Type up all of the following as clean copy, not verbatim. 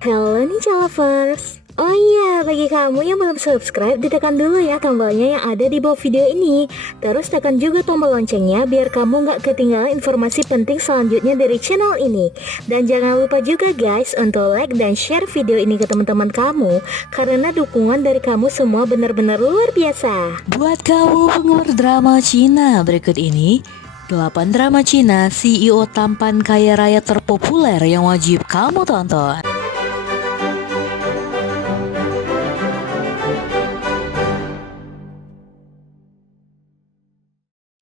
Halo Ninja Lovers. Oh iya, bagi kamu yang belum subscribe, ditekan dulu ya tombolnya yang ada di bawah video ini. Terus tekan juga tombol loncengnya biar kamu nggak ketinggalan informasi penting selanjutnya dari channel ini. Dan jangan lupa juga guys untuk like dan share video ini ke teman-teman kamu, karena dukungan dari kamu semua benar-benar luar biasa. Buat kamu penggemar drama Cina, berikut ini 8 drama Cina CEO tampan kaya raya terpopuler yang wajib kamu tonton.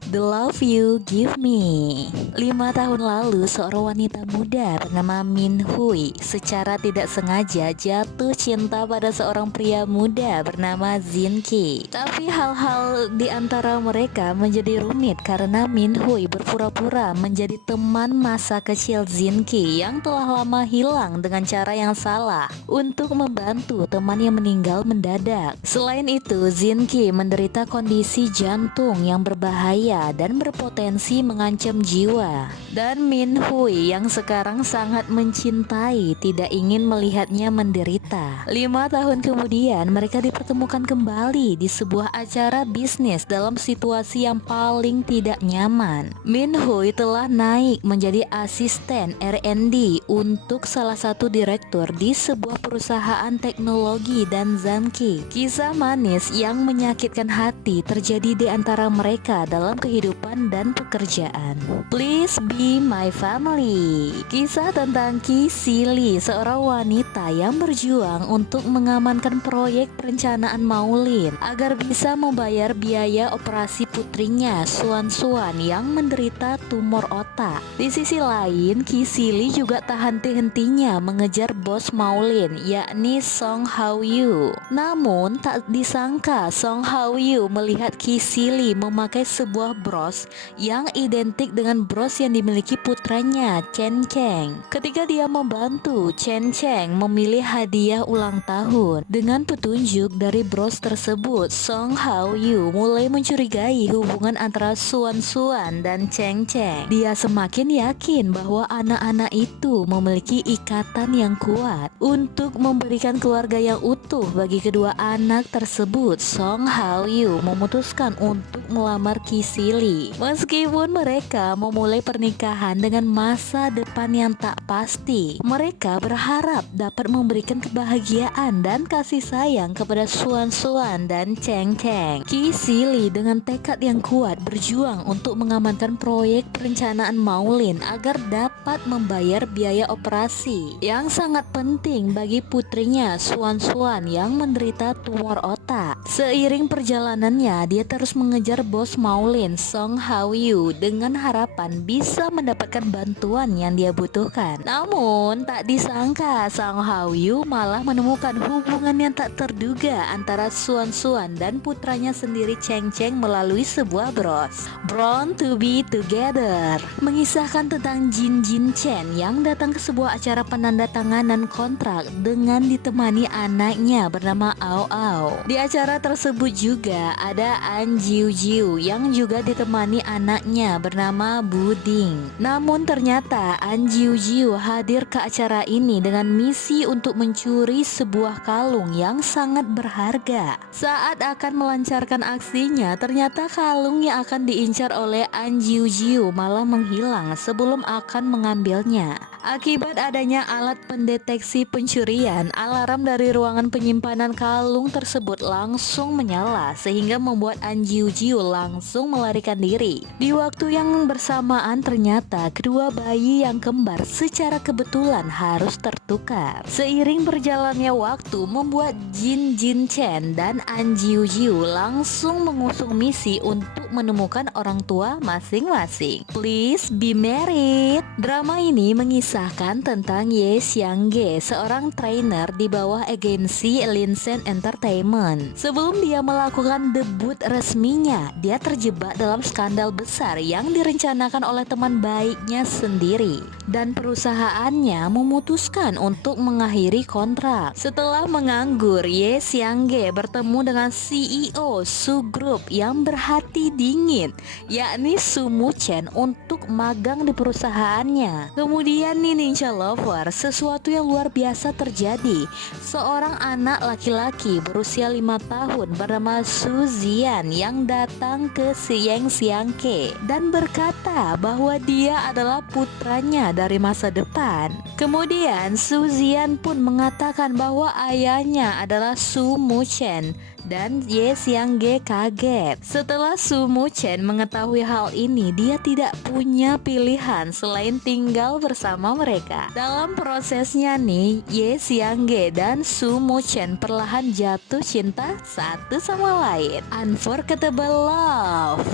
The Love You Give Me. 5 tahun lalu seorang wanita muda bernama Min Hui secara tidak sengaja jatuh cinta pada seorang pria muda bernama Jin Ki. Tapi hal-hal di antara mereka menjadi rumit karena Min Hui berpura-pura menjadi teman masa kecil Jin Ki yang telah lama hilang dengan cara yang salah untuk membantu teman yang meninggal mendadak. Selain itu, Jin Ki menderita kondisi jantung yang berbahaya dan berpotensi mengancam jiwa. Dan Min Hui yang sekarang sangat mencintai tidak ingin melihatnya menderita. 5 tahun kemudian mereka dipertemukan kembali di sebuah acara bisnis dalam situasi yang paling tidak nyaman. Min Hui telah naik menjadi asisten R&D untuk salah satu direktur di sebuah perusahaan teknologi dan Zan Ki. Kisah manis yang menyakitkan hati terjadi di antara mereka dalam kehidupan dan pekerjaan. Please Be My Family. Kisah tentang Ki Sili, seorang wanita yang berjuang untuk mengamankan proyek perencanaan Maulin agar bisa membayar biaya operasi putrinya Suan yang menderita tumor otak. Di sisi lain, Ki Sili juga tak henti-hentinya mengejar bos Maulin, yakni Song Hao Yu. Namun tak disangka Song Hao Yu melihat Ki Sili memakai sebuah bros yang identik dengan bros yang dimiliki putranya Chen Cheng. Ketika dia membantu Chen Cheng memilih hadiah ulang tahun dengan petunjuk dari bros tersebut, Song Hao Yu mulai mencurigai hubungan antara Suan dan Cheng Cheng. Dia semakin yakin bahwa anak-anak itu memiliki ikatan yang kuat untuk memberikan keluarga yang utuh bagi kedua anak tersebut. Song Hao Yu memutuskan untuk melamar Ki Sili. Meskipun mereka memulai pernikahan dengan masa depan yang tak pasti, mereka berharap dapat memberikan kebahagiaan dan kasih sayang kepada Suan dan Cheng Cheng. Ki Sili dengan tekad yang kuat berjuang untuk mengamankan proyek perencanaan Maulin agar dapat membayar biaya operasi yang sangat penting bagi putrinya Suan yang menderita tumor otak. Seiring perjalanannya, dia terus mengejar bos Maulin, Song Hao Yu, dengan harapan bisa mendapatkan bantuan yang dia butuhkan. Namun tak disangka Song Hao Yu malah menemukan hubungan yang tak terduga antara Suan dan putranya sendiri Cheng Cheng melalui sebuah bros. Born to be Together mengisahkan tentang Jin Chen yang datang ke sebuah acara penandatanganan kontrak dengan ditemani anaknya bernama Ao. Di acara tersebut juga ada An Jiu yang juga ditemani anaknya bernama Buding. Namun ternyata An Jiu hadir ke acara ini dengan misi untuk mencuri sebuah kalung yang sangat berharga. Saat akan melancarkan aksinya, ternyata kalung yang akan diincar oleh An Jiu malah menghilang sebelum akan mengambilnya. Akibat adanya alat pendeteksi pencurian, alarm dari ruangan penyimpanan kalung tersebut langsung menyala sehingga membuat An Jiu langsung melarikan diri. Di waktu yang bersamaan ternyata kedua bayi yang kembar secara kebetulan harus tertukar. Seiring berjalannya waktu membuat Jin Chen dan An Jiu langsung mengusung misi untuk menemukan orang tua masing-masing. Please Be Married. Drama ini mengisahkan tentang Ye Xiangge, seorang trainer di bawah agensi Linshen Entertainment. Sebelum dia melakukan debut resminya, dia terjebak dalam skandal besar yang direncanakan oleh teman baiknya sendiri, dan perusahaannya memutuskan untuk mengakhiri kontrak. Setelah menganggur, Ye Xiangge bertemu dengan CEO Su Group yang berhati dingin, yakni Su Mu Chen, untuk magang di perusahaannya. Kemudian Dan nih Ninja Lover, sesuatu yang luar biasa terjadi. Seorang anak laki-laki berusia 5 tahun bernama Su Zian yang datang ke Sieng Siangke dan berkata bahwa dia adalah putranya dari masa depan. Kemudian Su Zian pun mengatakan bahwa ayahnya adalah Su Muchen dan Ye Xiangge kaget. Setelah Su Muchen mengetahui hal ini, dia tidak punya pilihan selain tinggal bersama mereka. Dalam prosesnya nih, Ye Xiangge dan Su Muchen perlahan jatuh cinta satu sama lain. Unforgettable Love.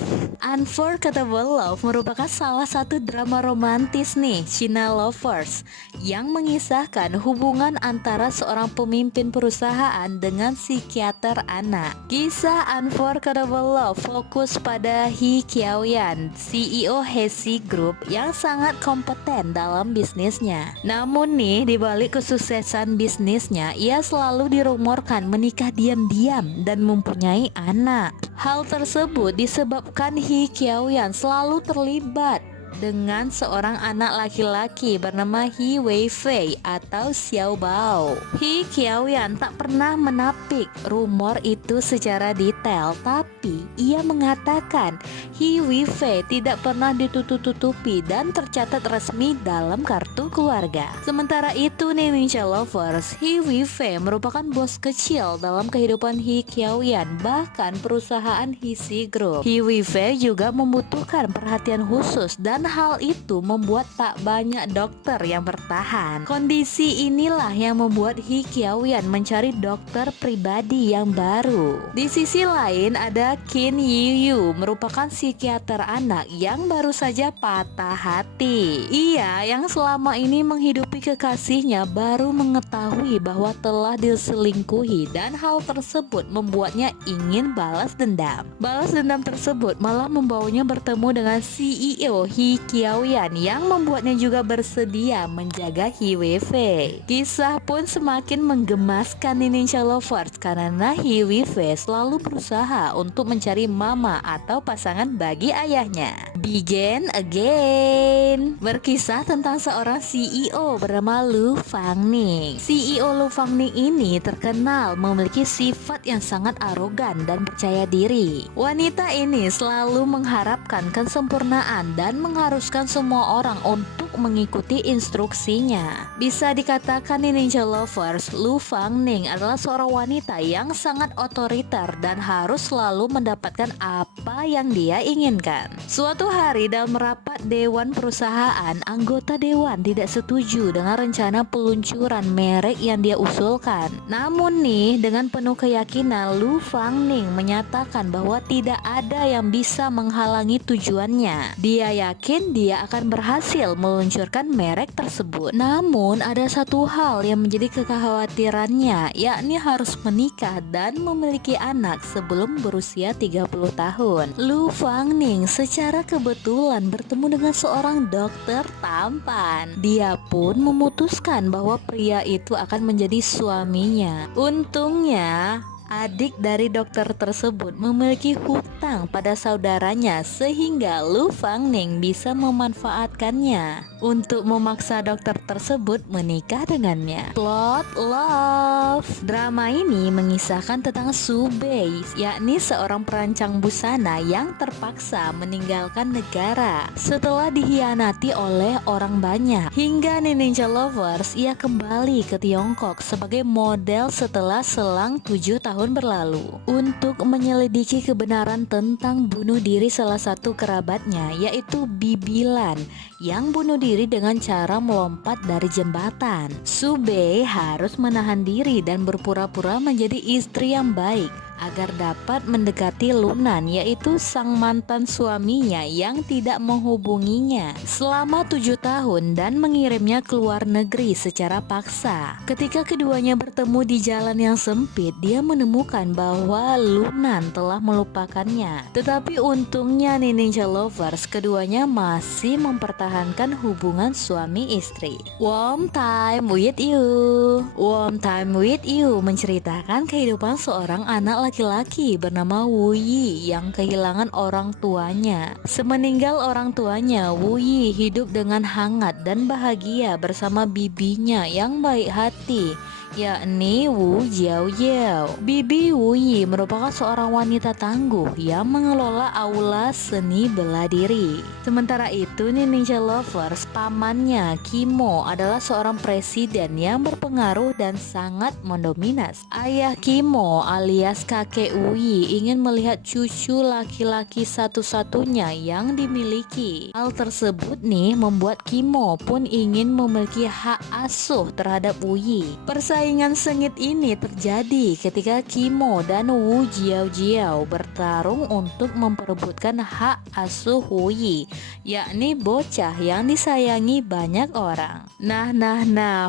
Unforgettable Love merupakan salah satu drama romantis nih, China Lovers, yang mengisahkan hubungan antara seorang pemimpin perusahaan dengan psikiater anak. Kisah Unforgettable Love fokus pada He Qiaoyan, CEO Hesi Group yang sangat kompeten dalam bisnisnya. Namun nih, di balik kesuksesan bisnisnya, ia selalu dirumorkan menikah diam-diam dan mempunyai anak. Hal tersebut disebabkan He Qiaoyan selalu terlibat dengan seorang anak laki-laki bernama He Weifei atau Xiao Bao. He Qiaoyan tak pernah menapik rumor itu secara detail, tapi ia mengatakan He Weifei tidak pernah ditutup-tutupi dan tercatat resmi dalam kartu keluarga. Sementara itu nih Ninja Lovers, He Weifei merupakan bos kecil dalam kehidupan He Qiaoyan, bahkan perusahaan Hesi Group. He Weifei juga membutuhkan perhatian khusus dan hal itu membuat tak banyak dokter yang bertahan. Kondisi inilah yang membuat He Qiaoyan mencari dokter pribadi yang baru. Di sisi lain ada Qin Yiyu, merupakan psikiater anak yang baru saja patah hati. Ia yang selama ini menghidupi kekasihnya baru mengetahui bahwa telah diselingkuhi dan hal tersebut membuatnya ingin balas dendam. Balas dendam tersebut malah membawanya bertemu dengan CEO He Qiaoyan yang membuatnya juga bersedia menjaga He Weifei. Kisah pun semakin menggemaskan di Ninja Lovers karena He Weifei selalu berusaha untuk mencari mama atau pasangan bagi ayahnya. Begin Again berkisah tentang seorang CEO bernama Lu Fangning. CEO Lu Fangning ini terkenal memiliki sifat yang sangat arogan dan percaya diri. Wanita ini selalu mengharapkan kesempurnaan dan mengharuskan semua orang untuk mengikuti instruksinya. Bisa dikatakan nih Ninja Lovers, Lu Fangning adalah seorang wanita yang sangat otoriter dan harus selalu mendapatkan apa yang dia inginkan. Suatu hari dalam rapat dewan perusahaan, anggota dewan tidak setuju dengan rencana peluncuran merek yang dia usulkan. Namun nih, dengan penuh keyakinan, Lu Fangning menyatakan bahwa tidak ada yang bisa menghalangi tujuannya. Dia yakin dia akan berhasil meluncurkan merek tersebut. Namun ada satu hal yang menjadi kekhawatirannya, yakni harus menikah dan memiliki anak sebelum berusia 30 tahun. Lu Fangning secara kebetulan bertemu dengan seorang dokter tampan. Dia pun memutuskan bahwa pria itu akan menjadi suaminya. Untungnya adik dari dokter tersebut memiliki hutang pada saudaranya sehingga Lu Fangning bisa memanfaatkannya untuk memaksa dokter tersebut menikah dengannya. Plot Love. Drama ini mengisahkan tentang Su Bei, yakni seorang perancang busana yang terpaksa meninggalkan negara setelah dihianati oleh orang banyak. Hingga Ninja Lovers, ia kembali ke Tiongkok sebagai model setelah selang 7 tahun berlalu untuk menyelidiki kebenaran tentang bunuh diri salah satu kerabatnya, yaitu Bibilan yang bunuh diri dengan cara melompat dari jembatan. Su Bei harus menahan diri dan berpura-pura menjadi istri yang baik agar dapat mendekati Lunan, yaitu sang mantan suaminya yang tidak menghubunginya selama 7 tahun dan mengirimnya ke luar negeri secara paksa. Ketika keduanya bertemu di jalan yang sempit, dia menemukan bahwa Lunan telah melupakannya. Tetapi untungnya nih Ninja Lovers, keduanya masih mempertahankan hubungan suami istri. Warm Time with You. Warm Time with You menceritakan kehidupan seorang anak laki-laki bernama Wu Yi yang kehilangan orang tuanya. Semeninggal orang tuanya, Wu Yi hidup dengan hangat dan bahagia bersama bibinya yang baik hati, yakni Wu Jiaoyao. Bibi Wu Yi merupakan seorang wanita tangguh yang mengelola aula seni bela diri. Sementara itu nih Ninja Lovers, pamannya Kimo adalah seorang presiden yang berpengaruh dan sangat mendominas. Ayah Kimo alias kakek Wu Yi ingin melihat cucu laki-laki satu-satunya yang dimiliki. Hal tersebut nih membuat Kimo pun ingin memiliki hak asuh terhadap Wu Yi. Persaingan sengit ini terjadi ketika Kimo dan Wu Jiaojiao bertarung untuk memperebutkan hak asuh Wu Yi, yakni bocah yang disayangi banyak orang. Nah,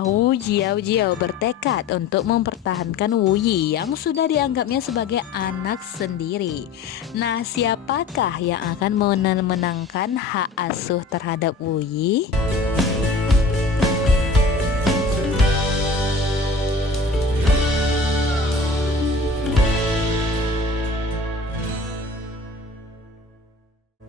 Wu Jiaojiao bertekad untuk mempertahankan Wu Yi yang sudah dianggapnya sebagai anak sendiri. Nah, siapakah yang akan memenangkan hak asuh terhadap Wu Yi?